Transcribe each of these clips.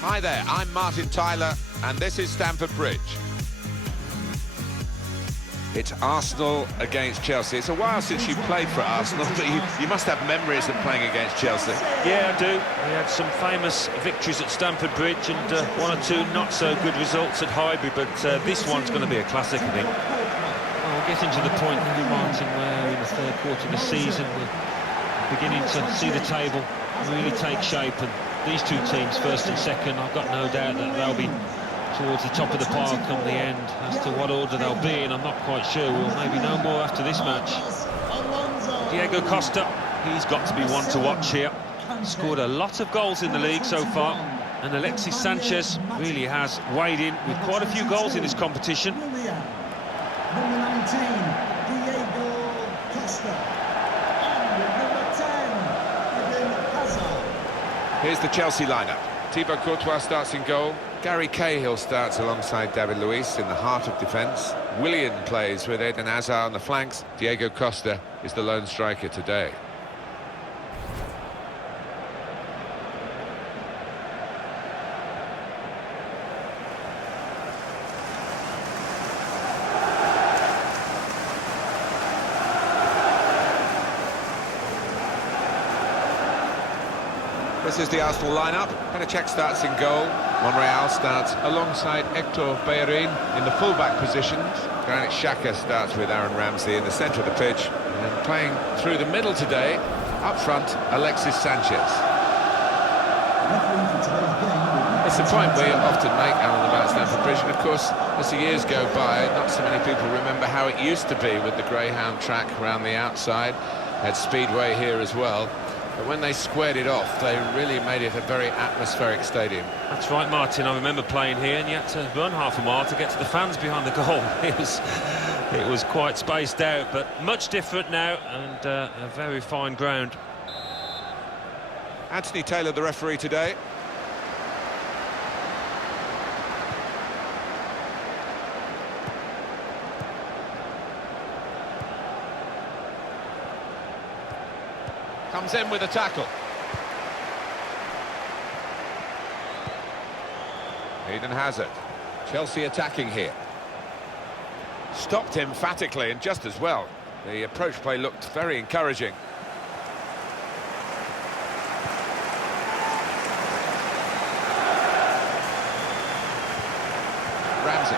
Hi there, I'm Martin Tyler, and this is Stamford Bridge. It's Arsenal against Chelsea. It's a while since you played for Arsenal, but you must have memories of playing against Chelsea. Yeah, I do. We had some famous victories at Stamford Bridge and one or two not-so-good results at Highbury, but this one's going to be a classic, I think. Well, we're getting to the point now, Martin, where in the third quarter of the season we're beginning to see the table really take shape, and these two teams, first and second, I've got no doubt that they'll be towards the top of the pile come the end. As to what order they'll be in, I'm not quite sure. We'll maybe know more after this match. Diego Costa, he's got to be one to watch here. Scored a lot of goals in the league so far, and Alexis Sanchez really has weighed in with quite a few goals in this competition. Number 19, Diego Costa. And number 10, Eden Hazard. Here's the Chelsea lineup. Thibaut Courtois starts in goal. Gary Cahill starts alongside David Luiz in the heart of defence. Willian plays with Eden Hazard on the flanks. Diego Costa is the lone striker today. This is the Arsenal lineup. Penacek starts in goal. Monreal starts alongside Hector Bellerin in the full-back positions. Granit Xhaka starts with Aaron Ramsey in the centre of the pitch. And playing through the middle today, up front, Alexis Sanchez. It's a point we often make, Alan, about Stamford Bridge, and of course, as the years go by, not so many people remember how it used to be with the Greyhound track around the outside. Had Speedway here as well. But when they squared it off, they really made it a very atmospheric stadium. That's right, Martin. I remember playing here, and you had to run half a mile to get to the fans behind the goal. It was quite spaced out, but much different now, and a very fine ground. Anthony Taylor, the referee today. Comes in with a tackle. Eden Hazard. Chelsea attacking here. Stopped emphatically and just as well. The approach play looked very encouraging. Ramsey.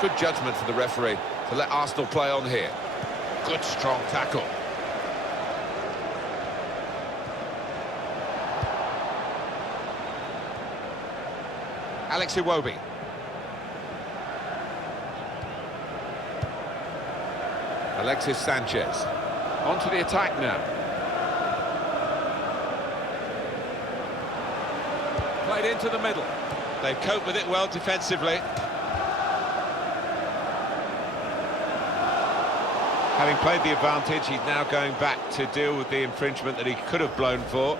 Good judgment for the referee to let Arsenal play on here. Good strong tackle. Alex Iwobi. Alexis Sanchez. Onto the attack now. Played into the middle. They've coped with it well defensively. Having played the advantage, he's now going back to deal with the infringement that he could have blown for.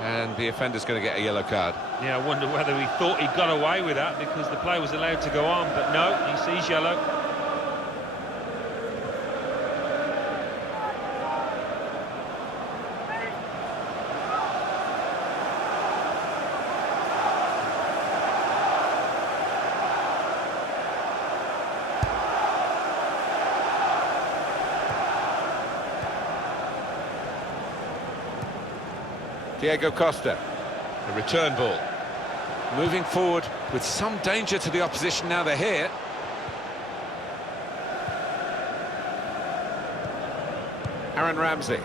And the offender's going to get a yellow card. Yeah, I wonder whether he thought he got away with that because the play was allowed to go on, but no, he sees yellow. Diego Costa, the return ball. Moving forward with some danger to the opposition now they're here. Aaron Ramsey.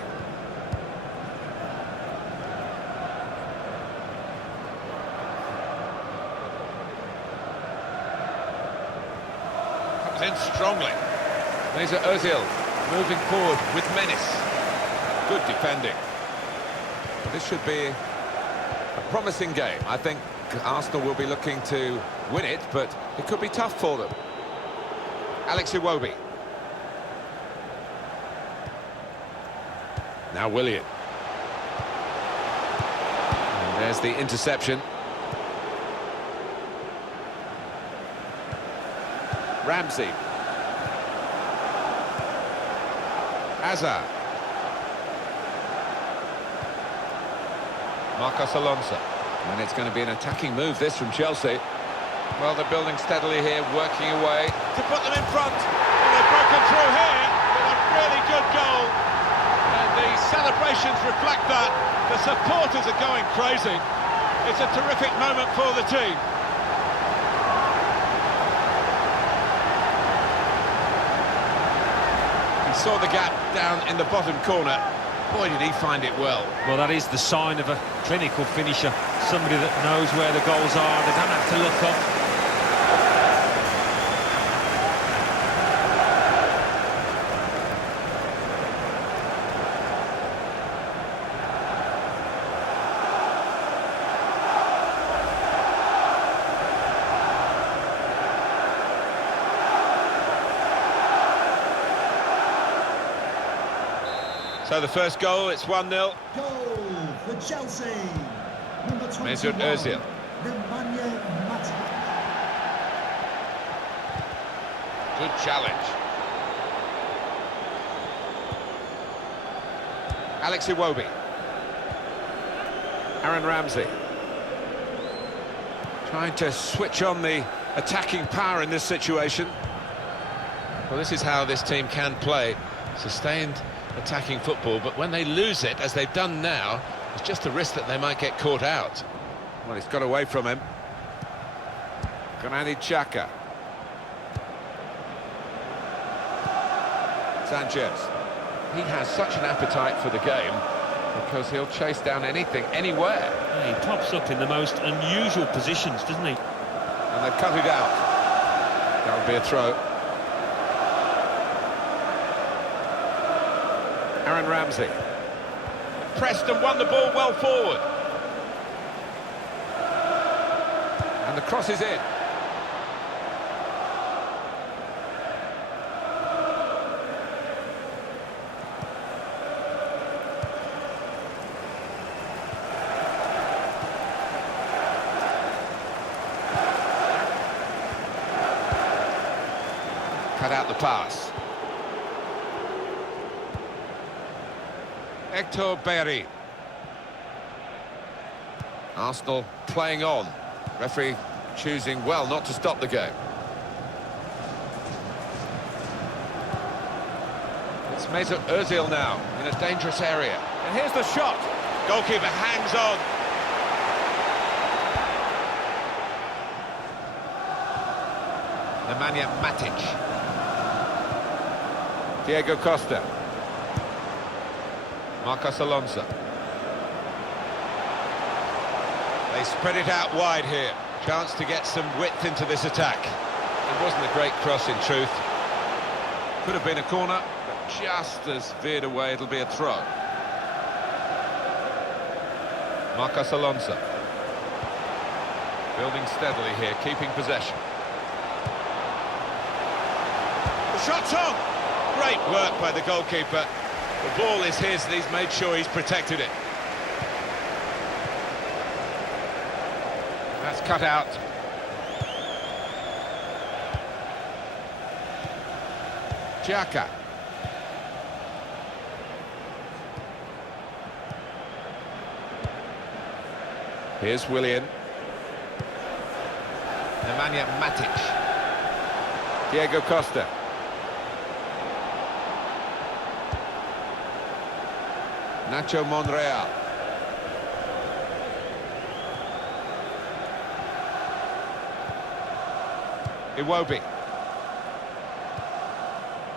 Comes in strongly. Mesut Ozil moving forward with menace. Good defending. This should be a promising game. I think Arsenal will be looking to win it, but it could be tough for them. Alex Iwobi. Now Willian. And there's the interception. Ramsey. Hazard. Marcos Alonso. And it's going to be an attacking move, this, from Chelsea. Well, they're building steadily here, working away. To put them in front. And they've broken through here with a really good goal. And the celebrations reflect that. The supporters are going crazy. It's a terrific moment for the team. He saw the gap down in the bottom corner. Boy, did he find it well. Well, that is the sign of a clinical finisher. Somebody that knows where the goals are. They don't have to look up. So the first goal, it's 1-0. Goal for Chelsea. Number 21. Mesut Ozil. Nemanja Matic. Good challenge. Alex Iwobi. Aaron Ramsey. Trying to switch on the attacking power in this situation. Well, this is how this team can play. Sustained attacking football, but when they lose it, as they've done now, it's just a risk that they might get caught out. Well, he's got away from him. Granit Xhaka. Sanchez. He has such an appetite for the game because he'll chase down anything, anywhere. Yeah, he pops up in the most unusual positions, doesn't he? And they've cut it out. That'll be a throw. Aaron Ramsey. Pressed and won the ball well forward. And the cross is in. Cut out the pass. Hector Berry. Arsenal playing on. Referee choosing well not to stop the game. It's Mesut Ozil now in a dangerous area. And here's the shot. Goalkeeper hangs on. Nemanja Matic. Diego Costa. Marcos Alonso. They spread it out wide here. Chance to get some width into this attack. It wasn't a great cross in truth. Could have been a corner, but just as veered away, it'll be a throw. Marcos Alonso. Building steadily here, keeping possession. The shot's on. Great work by the goalkeeper. The ball is his and he's made sure he's protected it. That's cut out. Xhaka. Here's Willian. Nemanja Matic. Diego Costa. Nacho Monreal. Iwobi.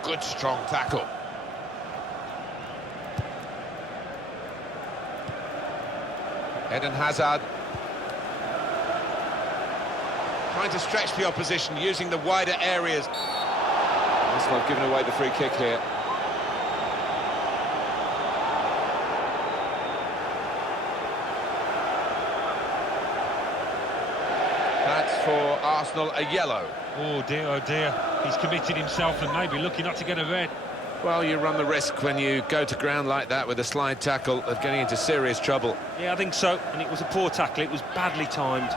Good strong tackle. Eden Hazard. Trying to stretch the opposition, using the wider areas. Arsenal have given away the free kick here. That's for Arsenal, a yellow. Oh dear, he's committed himself and maybe looking not to get a red. Well, you run the risk when you go to ground like that with a slide tackle of getting into serious trouble. Yeah, I think so, and it was a poor tackle, it was badly timed.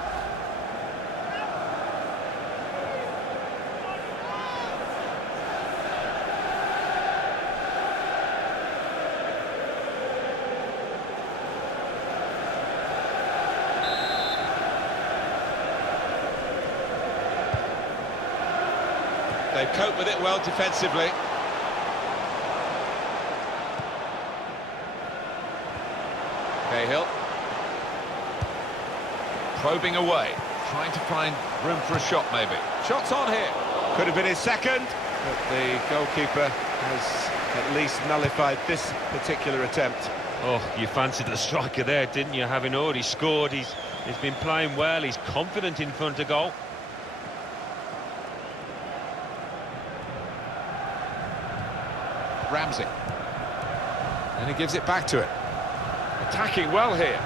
They've coped with it well defensively. Cahill. Probing away, trying to find room for a shot maybe. Shots on here. Could have been his second, but the goalkeeper has at least nullified this particular attempt. Oh, you fancied the striker there, didn't you? Having already scored, he's been playing well, he's confident in front of goal. Ramsey. And he gives it back to it. Attacking well here.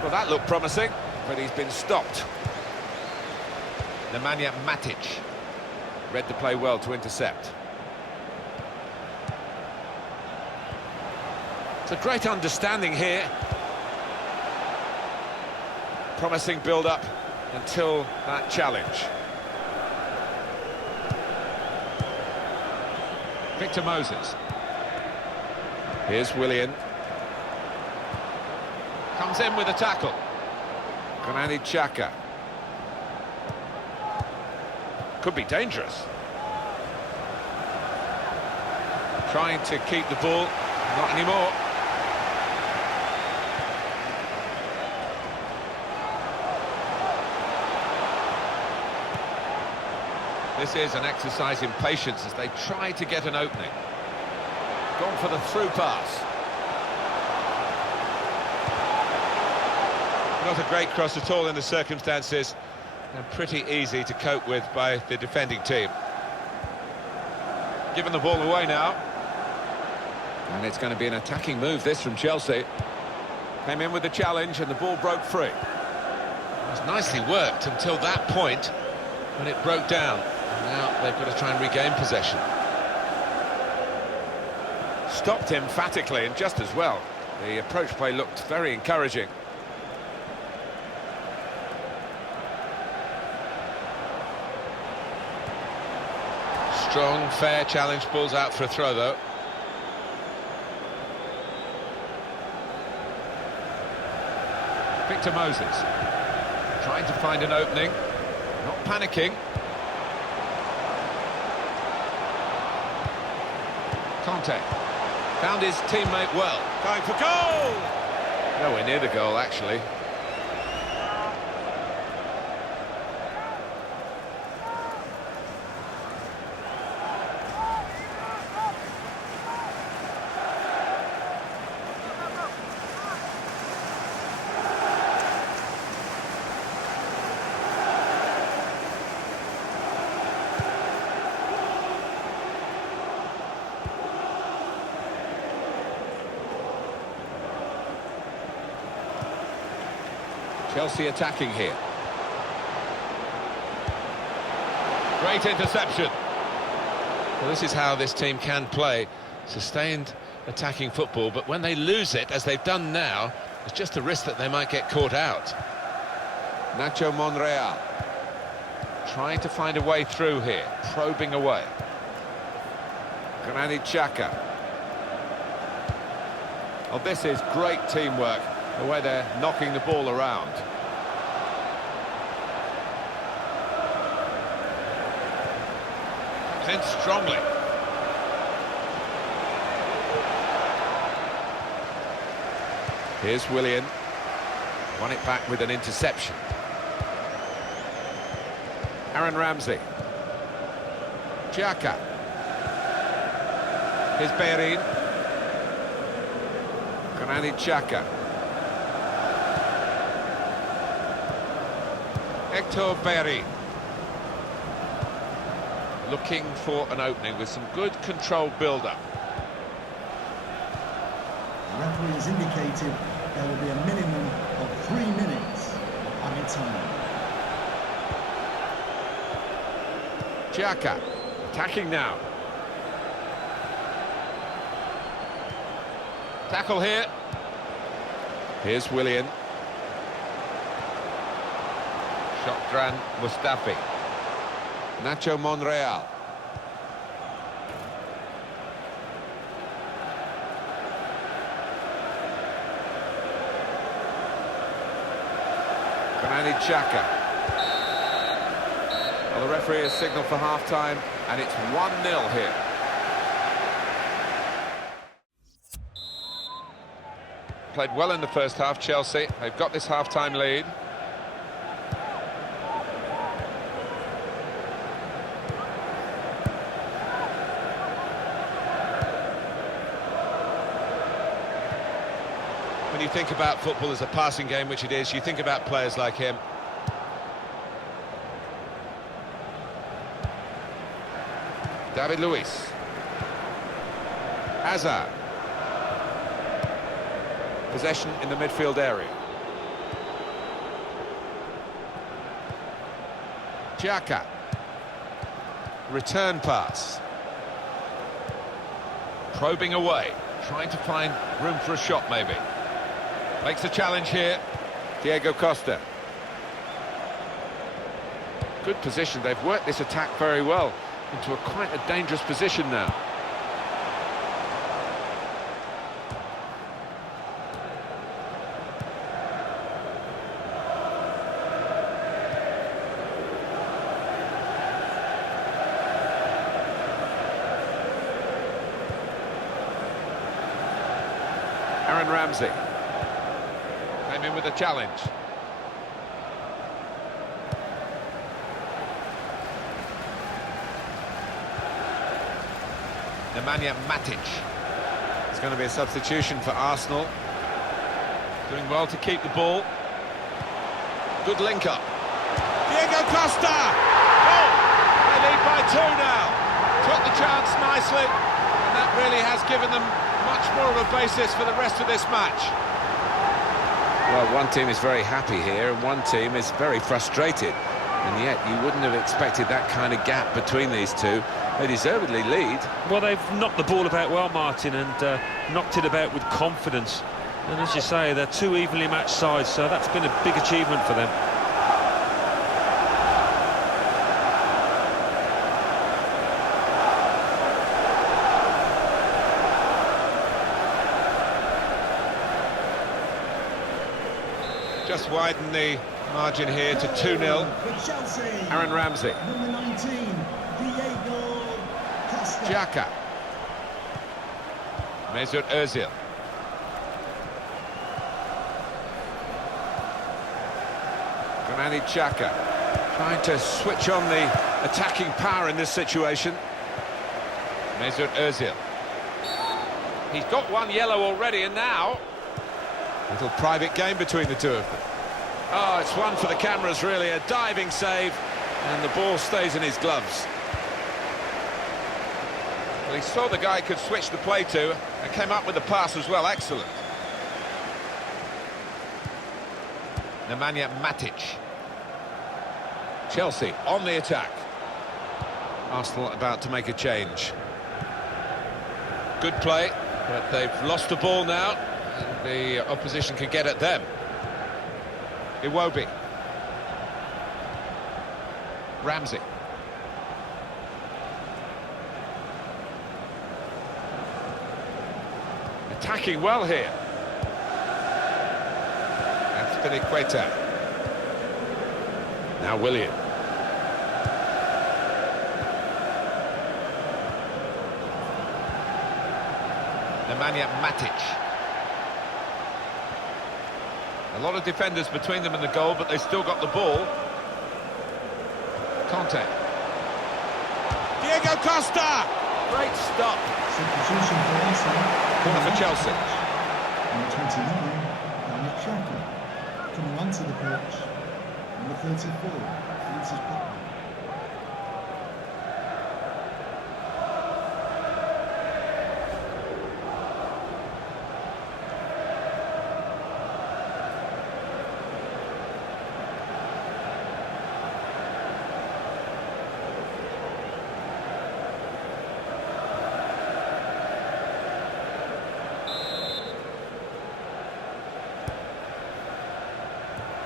Well, that looked promising, but he's been stopped. Nemanja Matic read the play well to intercept. It's a great understanding here. Promising build-up until that challenge. Victor Moses. Here's Willian. Comes in with a tackle. Granit Xhaka. Could be dangerous. Trying to keep the ball. Not anymore. This is an exercise in patience as they try to get an opening. Gone for the through pass. Not a great cross at all in the circumstances, and pretty easy to cope with by the defending team. Given the ball away now. And it's going to be an attacking move, this, from Chelsea. Came in with the challenge and the ball broke free. It was nicely worked until that point when it broke down. Now they've got to try and regain possession. Stopped emphatically and just as well. The approach play looked very encouraging. Strong, fair challenge, balls out for a throw though. Victor Moses. Trying to find an opening. Not panicking. Conte. Found his teammate well. Going for goal! Nowhere near the goal, actually. Chelsea attacking here. Great interception. Well, this is how this team can play. Sustained attacking football, but when they lose it, as they've done now, there's just a risk that they might get caught out. Nacho Monreal. Trying to find a way through here. Probing away. Granit Xhaka. Oh, this is great teamwork. The way they're knocking the ball around. It's in strongly. Here's Willian. Won it back with an interception. Aaron Ramsey. Xhaka. Here's Bellerin. Granit Xhaka. Hector Bellerin. Looking for an opening with some good controlled build-up. The referee has indicated there will be a minimum of 3 minutes of added time. Xhaka attacking now. Tackle here. Here's Willian. Shotran Mustafi. Nacho Monreal. Granit Xhaka. Well, the referee has signalled for half-time, and it's 1-0 here. Played well in the first half, Chelsea. They've got this half-time lead. When you think about football as a passing game, which it is, you think about players like him. David Luiz. Hazard. Possession in the midfield area. Xhaka. Return pass. Probing away, trying to find room for a shot maybe. Makes a challenge here. Diego Costa. Good position. They've worked this attack very well into quite a dangerous position now. Aaron Ramsey came in with a challenge. Nemanja Matic. It's going to be a substitution for Arsenal. Doing well to keep the ball. Good link up. Diego Costa! Oh! They lead by 2 now. Took the chance nicely, and that really has given them much more of a basis for the rest of this match. Well, one team is very happy here, and one team is very frustrated. And yet, you wouldn't have expected that kind of gap between these two. They deservedly lead. Well, they've knocked the ball about well, Martin, and knocked it about with confidence. And as you say, they're 2 evenly matched sides, so that's been a big achievement for them. Just widen the margin here to 2-0. Aaron Ramsey. Number 19, Diego Costa. Xhaka. Mesut Ozil. Granit Xhaka trying to switch on the attacking power in this situation. Mesut Ozil. He's got 1 yellow already, and now little private game between the two of them. Oh, it's one for the cameras, really. A diving save, and the ball stays in his gloves. Well, he saw the guy could switch the play to, and came up with the pass as well. Excellent. Nemanja Matic. Chelsea on the attack. Arsenal about to make a change. Good play, but they've lost the ball now. The opposition can get at them. Iwobi. Ramsey. Attacking well here. Azpilicueta. Now Willian. Nemanja Matic. A lot of defenders between them and the goal, but they've still got the ball. Conte. Diego Costa! Great stop. Substitution for Arsenal. Corner for Chelsea. Number 29, Granit Xhaka. Coming onto the pitch, number 34, Francis Potter.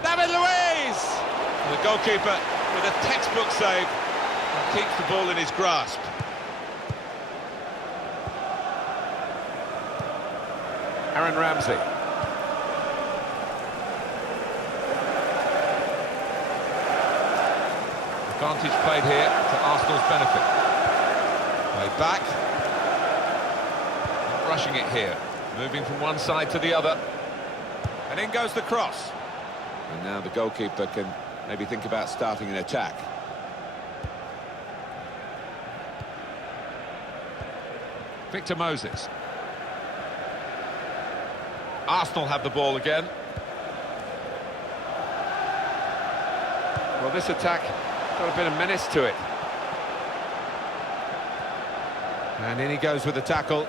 David Luiz! And the goalkeeper with a textbook save and keeps the ball in his grasp. Aaron Ramsey. Advantage played here to Arsenal's benefit. Played back. Not rushing it here. Moving from one side to the other. And in goes the cross. And now the goalkeeper can maybe think about starting an attack. Victor Moses. Arsenal have the ball again. Well, this attack got a bit of menace to it. And in he goes with the tackle.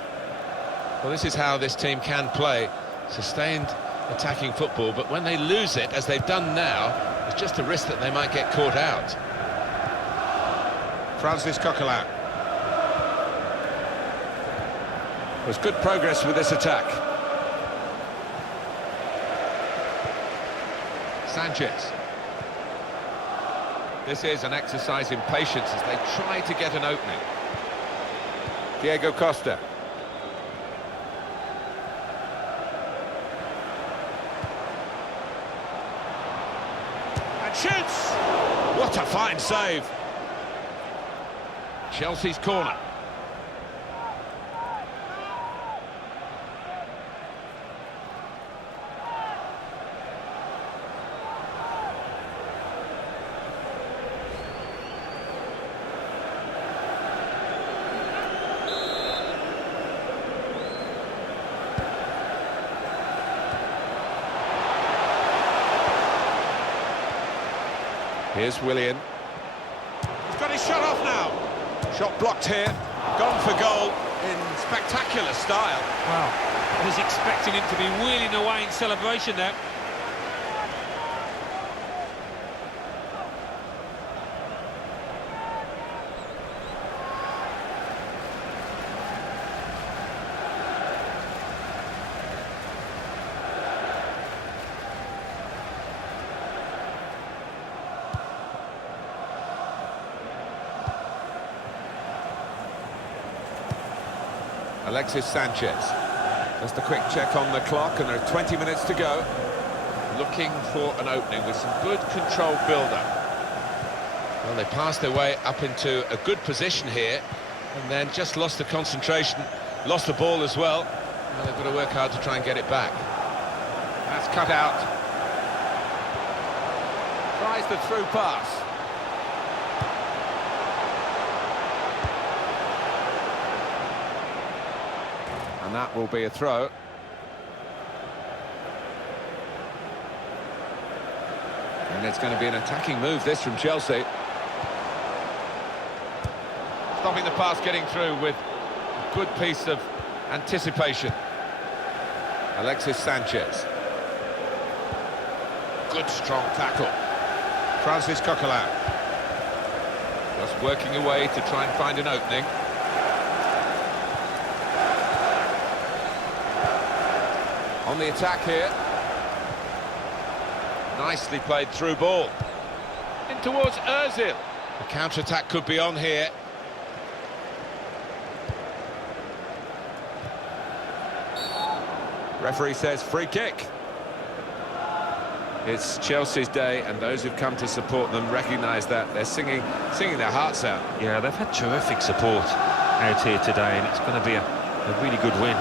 Well, this is how this team can play. Sustained attacking football, but when they lose it, as they've done now, it's just a risk that they might get caught out. Francis Coquelin. There's good progress with this attack. Sanchez. This is an exercise in patience as they try to get an opening. Diego Costa. And shoots! What a fine save! Chelsea's corner. Here's Willian. He's got his shot off now. Shot blocked here. Gone for goal in spectacular style. Wow, I was expecting him to be wheeling away in celebration there. Alexis Sanchez. Just a quick check on the clock, and there are 20 minutes to go. Looking for an opening with some good controlled build-up. Well, they passed their way up into a good position here, and then just lost the concentration, lost the ball as well. Well, they've got to work hard to try and get it back. That's cut out. Tries the through pass. And that will be a throw. And it's going to be an attacking move, this, from Chelsea. Stopping the pass getting through with a good piece of anticipation. Alexis Sanchez. Good, strong tackle. Francis Coquelin. Just working away to try and find an opening. On the attack here. Nicely played through ball. In towards Ozil. The counter-attack could be on here. Referee says free kick. It's Chelsea's day, and those who've come to support them recognise that. They're singing their hearts out. Yeah, they've had terrific support out here today, and it's going to be a really good win.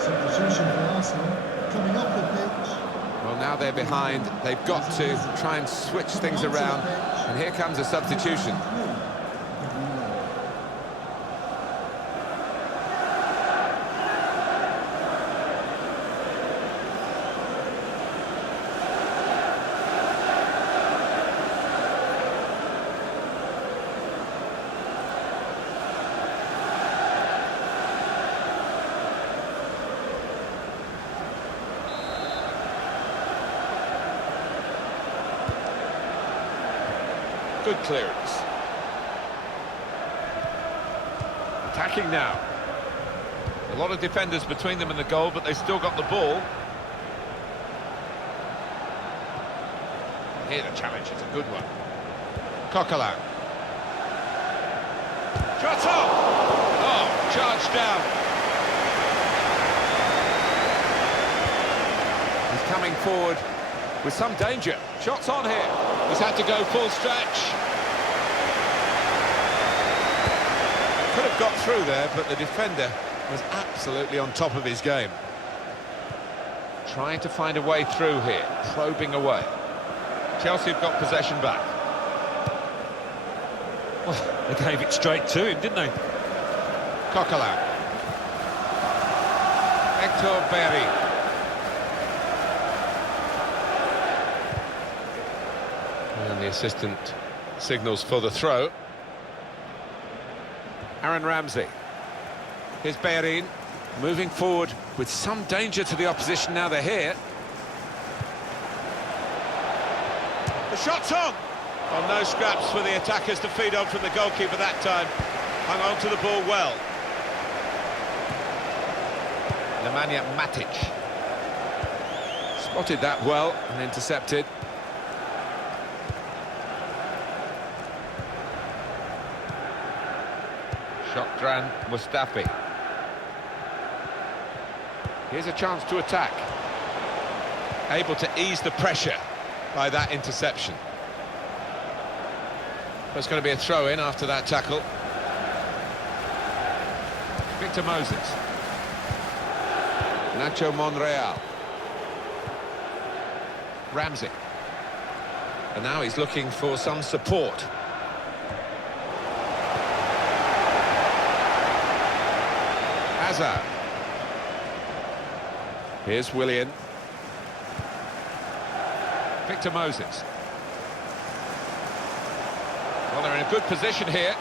Substitution for Arsenal coming up the pitch. Well, now they're behind. They've got to try and switch things around. And here comes a substitution. Good clearance. Attacking now. A lot of defenders between them and the goal, but they've still got the ball. Here the challenge is a good one. Coquelin. Shots off! Oh, charged down. He's coming forward with some danger. Shots on here. He's had to go full stretch. Could have got through there, but the defender was absolutely on top of his game. Trying to find a way through here, probing away. Chelsea have got possession back. Well, they gave it straight to him, didn't they? Coquelin. Hector Berry. And the assistant signals for the throw. Aaron Ramsey. Here's Bellerin, moving forward with some danger to the opposition now they're here. The shot's on! Well, no scraps for the attackers to feed on from the goalkeeper that time. Hung on to the ball well. Nemanja Matic. Spotted that well and intercepted. Shotran Mustafi. Here's a chance to attack. Able to ease the pressure by that interception. There's going to be a throw-in after that tackle. Victor Moses. Nacho Monreal. Ramsey. And now he's looking for some support. Hazard. Here's Willian. Victor Moses. Well, they're in a good position here.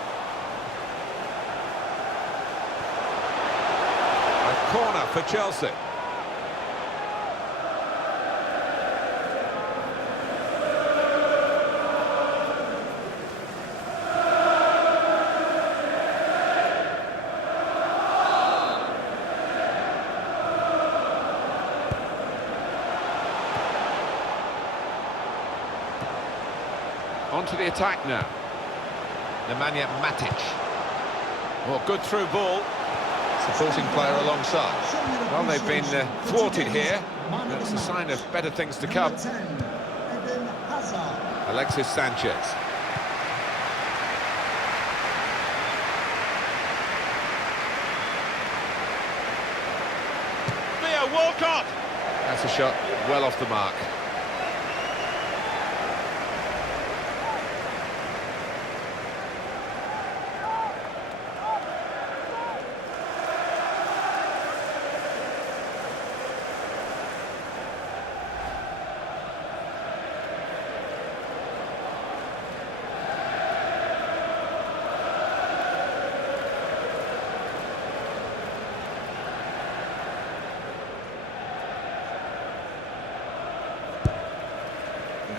A corner for Chelsea. On to the attack now. Nemanja Matic. Well, good through ball. Supporting player alongside. Well, they've been thwarted here. That's a sign of better things to come. Alexis Sanchez. Theo Walcott. That's a shot well off the mark.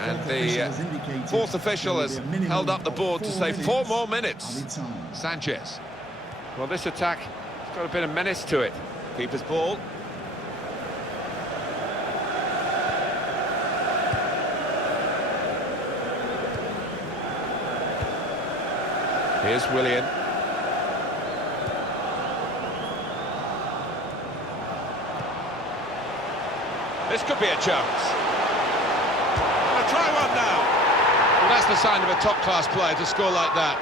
And the fourth official has held up the board to say 4 more minutes. Sanchez. Well, this attack has got a bit of menace to it. Keeper's ball. Here's Willian. This could be a chance. Try one now. Well, that's the sign of a top-class player to score like that.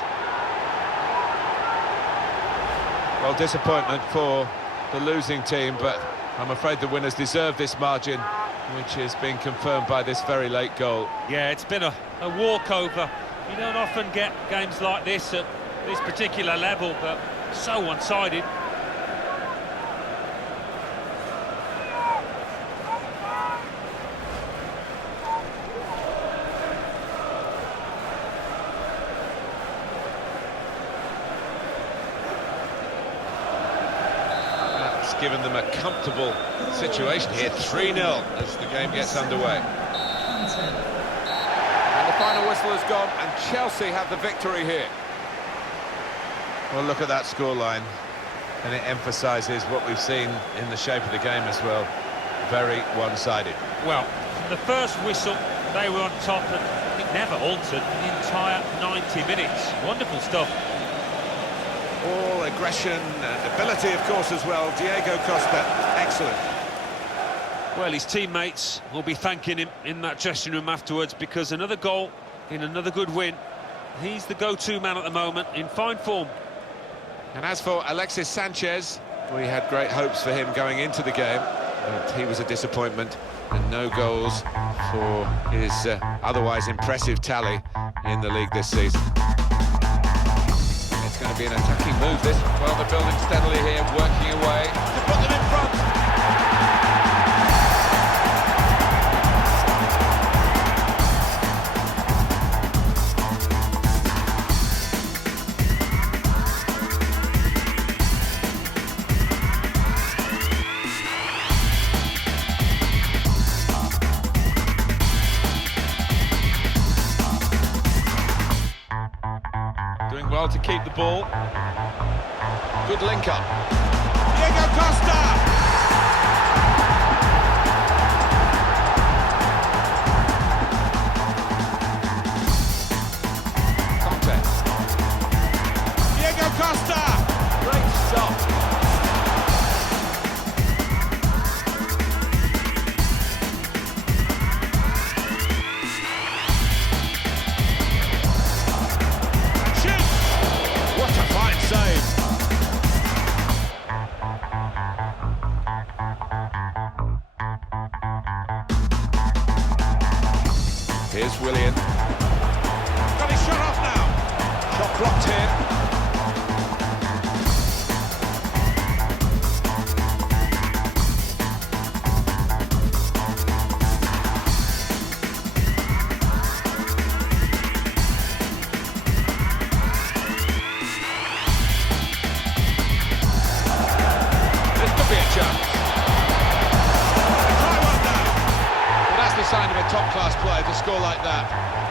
Well, disappointment for the losing team, but I'm afraid the winners deserve this margin, which is being confirmed by this very late goal. Yeah, it's been a walkover. You don't often get games like this at this particular level, but so one-sided. Given them a comfortable situation here, 3-0 as the game gets underway. And the final whistle has gone, and Chelsea have the victory here. Well, look at that scoreline, and it emphasises what we've seen in the shape of the game as well. Very one-sided. Well, the first whistle, They were on top and it never altered the entire 90 minutes. Wonderful stuff. All aggression and ability, of course, as well. Diego Costa, excellent. Well, his teammates will be thanking him in that dressing room afterwards, because another goal in another good win. He's the go-to man at the moment, in fine form. And as for Alexis Sanchez, we had great hopes for him going into the game, but he was a disappointment, and no goals for his otherwise impressive tally in the league this season. It's going to be an attacking move, this. Well, they're building steadily here, working away to put them in front. Doing well to keep the ball. Good link up. Diego Costa! Contest. Diego Costa! Great shot. What a fine save! Here's Willian. Got his shot off now. Shot blocked here. Sign of a top-class player to score like that.